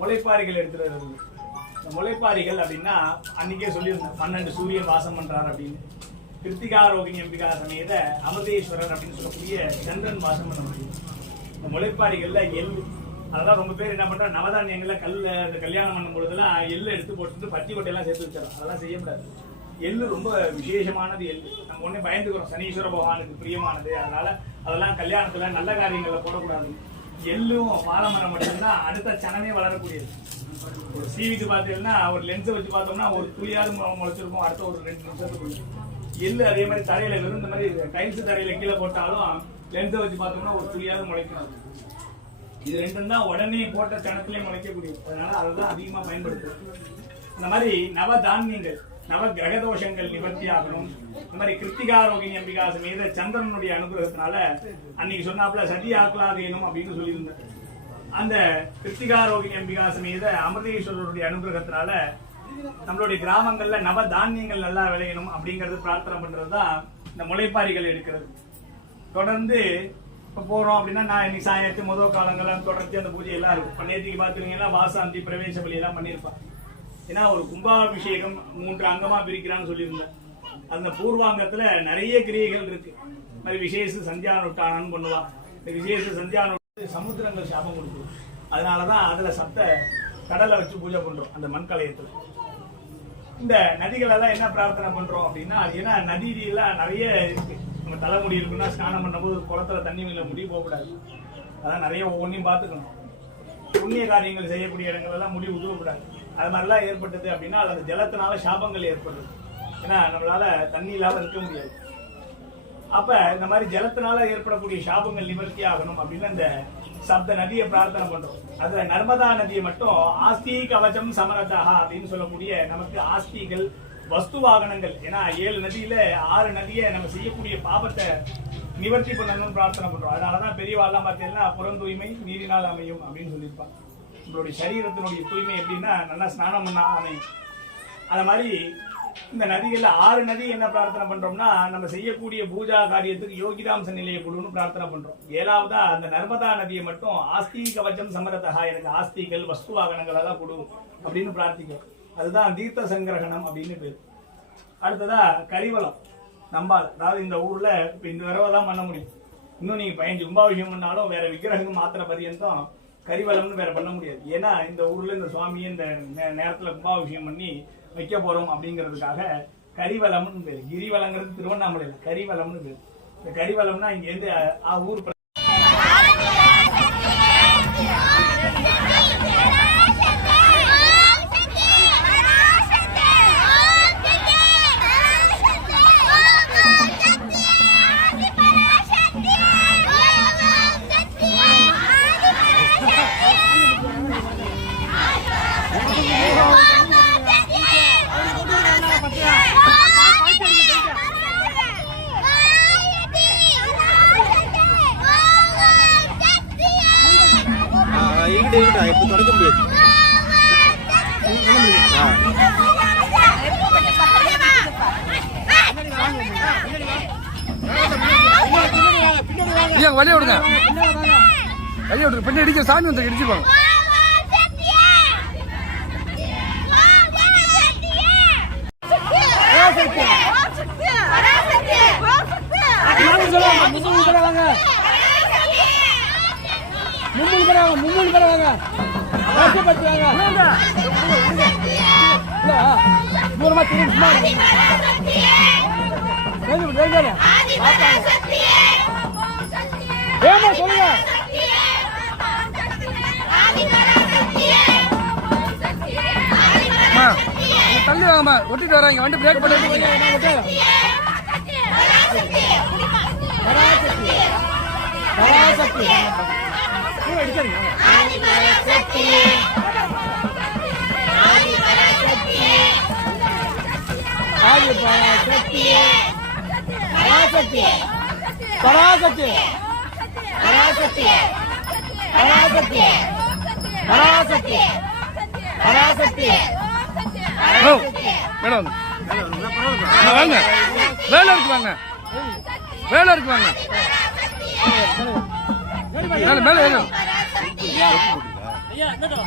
முளைப்பாரிகள் எடுத்துட்டு வருது. இந்த முளைப்பாரிகள் அப்படின்னா அன்னைக்கே சொல்லியிருந்தேன் 12 சூரியன் வாசம் பண்றார் அப்படின்னு. கிருத்திகா ரோகிணி அம்பிகா சமேத அமிர்தேஸ்வரர் அப்படின்னு சொல்லக்கூடிய சந்திரன் வாசம் பண்ண முடியும். இந்த முளைப்பாரிகள்ல எள்ளு, அதெல்லாம் ரொம்ப பேர் என்ன பண்றா, நவதானியங்கள்ல கல்யாணம் பண்ணும் பொழுதுலாம் எள்ளு எடுத்து போட்டு பட்டி கொட்டையெல்லாம் சேர்த்து வச்சிடலாம். அதெல்லாம் செய்யக்கூடாது. எள்ளு ரொம்ப விசேஷமானது. எள்ளு நம்ம ஒண்ணே பயந்துக்கிறோம், சனீஸ்வர பகவானுக்கு பிரியமானது, அதனால அதெல்லாம் கல்யாணத்துல நல்ல காரியங்கள்ல போடக்கூடாது. எள்ளும் வாழைமரம் மட்டும்தான் அடுத்த சனமே வளரக்கூடியது. ஒரு சீவிட்டு பார்த்தீங்கன்னா ஒரு லென்ஸை வச்சு பார்த்தோம்னா ஒரு துளியாவது முளைச்சிருக்கும் அடுத்த ஒரு 2 நிமிஷத்துக்குள்ள. எள்ளு அதே மாதிரி தரையில வெறும் இந்த மாதிரி டைல்ஸ் தரையில கீழே போட்டாலும் லென்ஸை வச்சு பார்த்தோம்னா ஒரு துளியாவது முளைக்கணும். இது ரெண்டும் தான் உடனே போட்ட சனத்திலேயே முளைக்கக்கூடியது. அதனால அதைதான் அதிகமா பயன்படுத்தும். இந்த மாதிரி நவ தானியங்கள், நவ கிரக தோஷங்கள் நிவர்த்தி ஆகணும். இந்த மாதிரி கிருத்திகா ரோகிணி அம்பிகா சமேத சந்திரனுடைய அனுகிரகத்தினால அன்னைக்கு சொன்னாப்புல சதி ஆக்கலாதேனும் அப்படின்னு சொல்லியிருந்தேன். அந்த கிருத்திகா ரோகிணி அம்பிகா சமேத அமிர்தேஸ்வரருடைய அனுகிரகத்தினால நம்மளுடைய கிராமங்கள்ல நவ தானியங்கள் நல்லா விளையணும் அப்படிங்கறது பிரார்த்தனை பண்றதுதான் இந்த முளைப்பாரிகள் எடுக்கிறது. தொடர்ந்து இப்ப போறோம் அப்படின்னா நான் இன்னைக்கு சாயத்து முதல் காலங்கள்லாம் தொடர்ந்து அந்த பூஜை எல்லாம் இருக்கும். நேற்றுக்கு பாத்துருங்கன்னா வாசாந்தி பிரவேச பலி எல்லாம் பண்ணிருப்பான். ஏன்னா ஒரு கும்பாபிஷேகம் 3 அங்கமா பிரிக்கிறான்னு சொல்லியிருந்தேன். அந்த பூர்வாங்கத்துல நிறைய கிரியைகள் இருக்கு. மாதிரி விசேஷ சந்தியானுட்டானு பண்ணுவான். இந்த விசேஷ சந்தியானு சமுத்திரங்கள் சாபம் கொடுக்கும். அதனாலதான் அதுல சப்த கடலை வச்சு பூஜை பண்றோம். அந்த மண்கலயத்துல இந்த நதிகள் எல்லாம் என்ன பிரார்த்தனை பண்றோம் அப்படின்னா, ஏன்னா நதியெல்லாம் நிறைய இருக்கு. நம்ம தலைமுடி இருக்குன்னா ஸ்நானம் பண்ணும்போது குளத்துல தண்ணி மேல முடி போகக்கூடாது. அதான் நிறைய ஒவ்வொன்றையும் பார்த்துக்கணும். புண்ணிய காரியங்கள் செய்யக்கூடிய இடங்கள் எல்லாம் முடி உதவக்கூடாது. அது மாதிரிலாம் ஏற்பட்டது அப்படின்னா அது ஜலத்தினால சாபங்கள் ஏற்படுது. ஏன்னா நம்மளால தண்ணி இல்லாம இருக்க முடியாது. அப்ப இந்த மாதிரி ஜலத்தினால ஏற்படக்கூடிய சாபங்கள் நிவர்த்தி ஆகணும் அப்படின்னு அந்த சப்த நதியை பிரார்த்தனை பண்றோம். அதுல நர்மதா நதியை மட்டும் ஆஸ்தி கவச்சம் சமரதா அப்படின்னு சொல்லக்கூடிய நமக்கு ஆஸ்திகள் வஸ்து வாகனங்கள். ஏன்னா 7 நதியில 6 நதியை நம்ம செய்யக்கூடிய பாபத்தை நிவர்த்தி பண்ணணும்னு பிரார்த்தனை பண்றோம். அதனாலதான் பெரியவாள்லாம் பார்த்தீங்கன்னா புறம் தூய்மை நீரினால் அமையும் அப்படின்னு சொல்லியிருப்பாங்க. நம்மளுடைய சரீரத்தினுடைய தூய்மை எப்படின்னா நல்லா ஸ்நானம் பண்ணா அமையும். அது மாதிரி இந்த நதிகள்ல 6 நதி என்ன பிரார்த்தனை பண்றோம்னா, நம்ம செய்யக்கூடிய பூஜா காரியத்துக்கு யோகிதாம்ச நிலையை கொடுன்னு பிரார்த்தனை பண்றோம். 7வதா அந்த நர்மதா நதியை மட்டும் ஆஸ்தி கவச்சம் சமரதா, எனக்கு ஆஸ்திகள் வஸ்து வாகனங்கள் எல்லாம் கொடு அப்படின்னு பிரார்த்திக்கிறோம். அதுதான் தீர்த்த சங்கிரகணம் அப்படின்னு பேரு. அடுத்ததா கரிவலம் நம்பால், அதாவது இந்த ஊர்ல இப்ப இந்த தடவை தான் பண்ண முடியும். இன்னும் நீங்க 15 கும்பாபிஷேகம் பண்ணாலும் வேற விக்கிரகம் மாத்திர பரியந்தம் கரிவலம்னு வேற பண்ண முடியாது. ஏன்னா இந்த ஊர்ல இந்த சுவாமியை இந்த நேரத்துல கும்பாபிஷேகம் பண்ணி வைக்க போறோம் அப்படிங்கிறதுக்காக கரிவலம்னு பேரு. கிரிவலங்கிறது திருவண்ணாமலையில கரிவலம்னு பேரு. இந்த கரிவலம்னா இங்க இருந்து ஊர் இப்ப தொடக்க முடியாது. வழி விடுங்க, வழி விடுங்க. பின்னாடி இடிக்க சாமி வந்து இடிச்சுப்பாங்க. மும்மூணு பேர் வாங்க, கஷ்டப்பட்டு வாங்க. தூரமா திரும்பி சொல்லுங்க. தள்ளி வாங்கம்மா, ஒட்டிட்டு வராங்க. வண்டி பிரேக் பண்ணி பராசக்தி பராசக்தி பராசக்தி பராசக்தி பராசக்தி. மேடம் வாங்க, வேலை இருக்கு வாங்க, வேலை இருக்கு வாங்க. மேல மேல ஐயா, என்னடா?